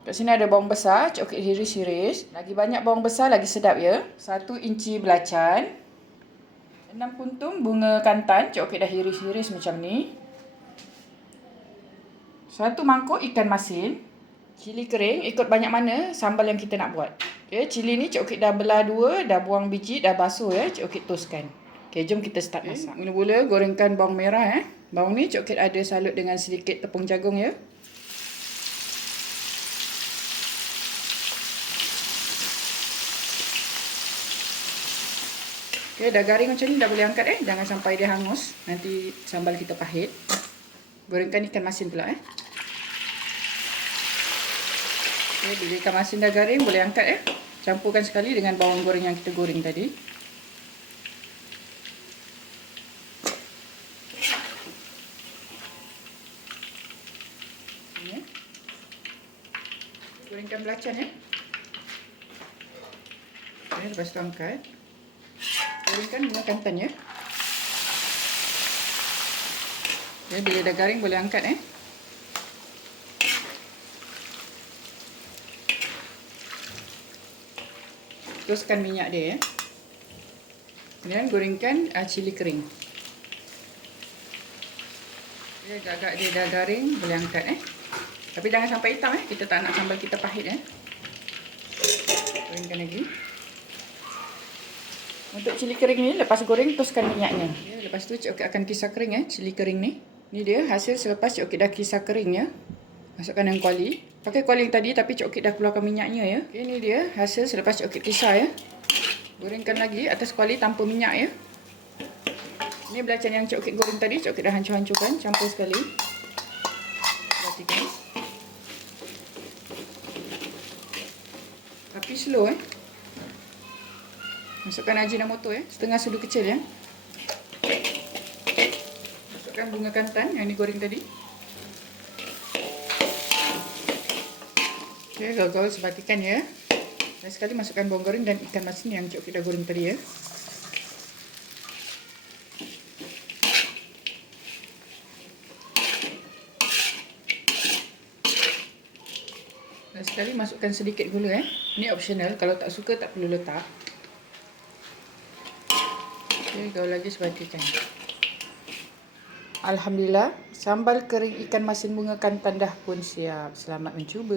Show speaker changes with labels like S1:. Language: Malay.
S1: Kat sini ada bawang besar, coklat hiris-hiris. Lagi banyak bawang besar, lagi sedap ya. Satu inci belacan. Enam puntung bunga kantan, coklat dah hiris-hiris macam ni. Satu mangkuk ikan masin. Cili kering, ikut banyak mana sambal yang kita nak buat. Okay, cili ni coklat dah belah dua, dah buang biji, dah basuh ya. Coklat toastkan. Okay, jom kita start okay. masak. Mula-mula gorengkan bawang merah eh. Bawang ni coklat ada salut dengan sedikit tepung jagung ya. Okay, dah garing macam ni dah boleh angkat eh. Jangan sampai dia hangus. Nanti sambal kita pahit. Gorengkan ikan masin pula eh. Okay, bila ikan masin dah garing boleh angkat eh. Campurkan sekali dengan bawang goreng yang kita goreng tadi. Eh. Gorengkan belacan ya. Okay, lepas tu angkat gorengkan bunga kantan ya. Okay, bila dah garing boleh angkat eh. Teruskan minyak dia ya. Kemudian gorengkan uh, cili kering. Okay, agak-agak dia dah garing boleh angkat eh. Tapi jangan sampai hitam eh. Kita tak nak sambal kita pahit eh. Gorengkan lagi. Untuk cili kering ni lepas goreng teruskan minyaknya. Ya, lepas tu cik okey akan kisar kering eh cili kering ni. Ni dia hasil selepas cik okey dah kisar kering ya. Masukkan dalam kuali. Pakai kuali yang tadi tapi cik okey dah keluarkan minyaknya ya. Okay, ni dia hasil selepas cik okey kisar ya. Gorengkan lagi atas kuali tanpa minyak ya. Ini belacan yang cik okey goreng tadi cik okey dah hancur-hancurkan, campur sekali. Perhatikan. Tapi slow eh. Masukkan ajinomoto ya, setengah sudu kecil ya. Masukkan bunga kantan yang digoreng tadi. Okey, gaul-gaul sebatikan ya. Dan sekali masukkan bawang goreng dan ikan masin yang cok kita goreng tadi ya. Dan sekali masukkan sedikit gula ya. Ini optional, kalau tak suka tak perlu letak. Okey, kau lagi sebatikan. Alhamdulillah, sambal kering ikan masin bunga kantan dah pun siap. Selamat mencuba.